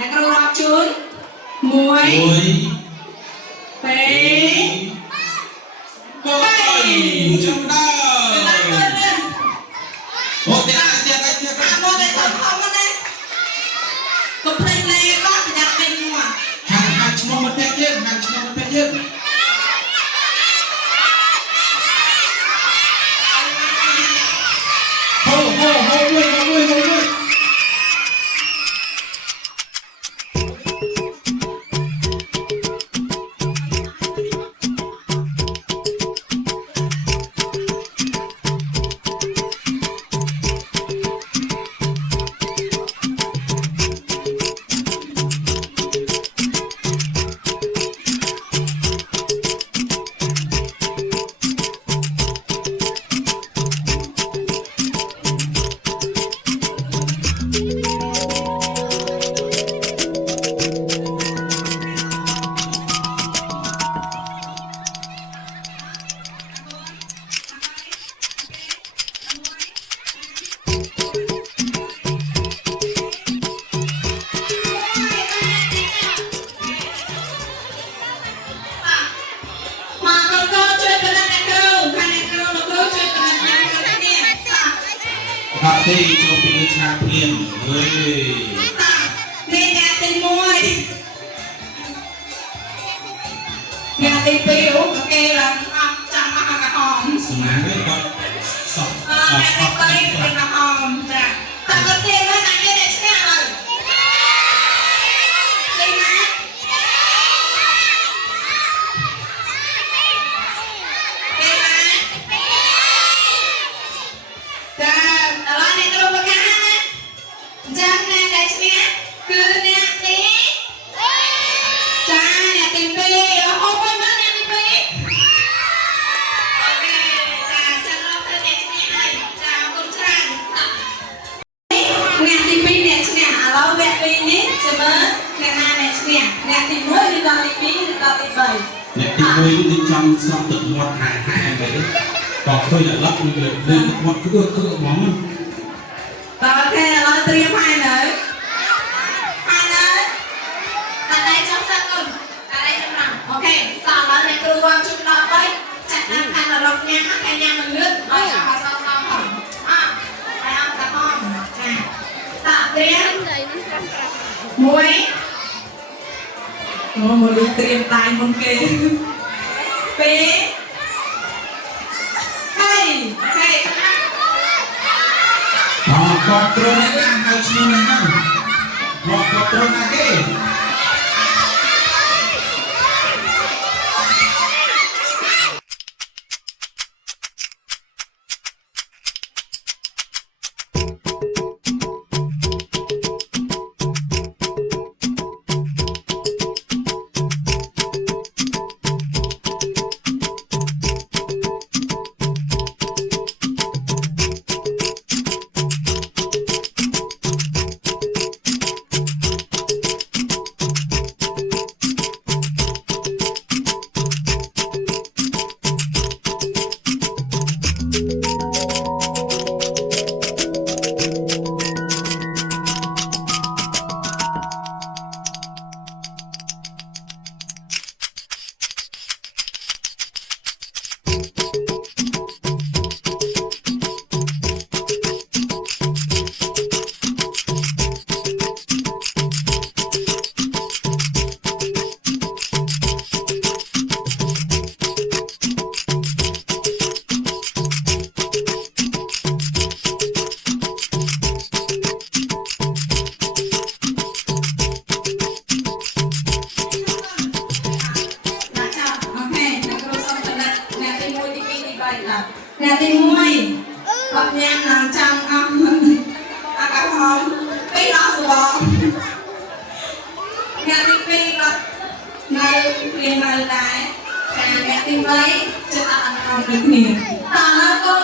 អ្នកគ្រូរាប់ជូន1 2 3 ចំដើអូទៀតអាមកតែទៅខំមកណាកុំភ្លេចលេខដល់ប្រយ័ត្នពេញមកហាត់ឈ្មោះមកទៀតហាត់ឈ្មោះមកទៀតហូមួយថាទីចូលពីឆ្នាំព្រៀនអើយនេះអ្នកទី1អ្នកទី2អូគេឡើងអត់ចាំមកកហមស្មានទេគាត់សក់អ្នកទី3គេកហមចាតែគាត់ទេមកតែគេអ្នកឈ្នះហើយលេងណាគេណាចាដល់អ្នកគ្រូប្រកាសណាចាំអ្នកដែលឈ្នះគឺអ្នកទីចាអ្នកទី2អូមួយមើលអ្នកទី2អូខេចាចាំលោកទៅអ្នកឈ្នះហើយចាអរគុណច្រើនអ្នកទី2អ្នកឈ្នះឥឡូវវគ្គ2នេះចាំមើលអ្នកណាអ្នកឈ្នះអ្នកទី1ឬដល់ទី2ឬដល់ទី3អ្នកទី1នេះចំស្រង់ទឹកមាត់ហែបែបនេះក៏ឃើញឡឹកនឹងទឹកមាត់គឺហ្មងអូខេឥឡូវត្រៀមហើយនៅតែដៃចុះសិនគុំតែដៃចំណាំអូខេតឥឡូវអ្នកគ្រូរាប់ជូនដល់3ចាក់តាមខាងរកញ៉ាំហើយញ៉ាំនឹងលឿនឲ្យអស់សោះផងហើយអត់កាហមចាតាត្រៀម1អូមកលឺត្រៀមដៃមុនគេ2 ហើយគាត់ត្រង់នេះហៅឈ្មោះនេះហ្នឹងគាត់ត្រង់ណាគេអ្នកទី1គាត់ញ៉ាំឡើងចាំអស់អាកាហមពីដល់សបងអ្នកទី2គាត់នៅព្រៀងនៅដែរតែអ្នកទី3ចិត្តអត់អត់ដូចគ្នាតើកូន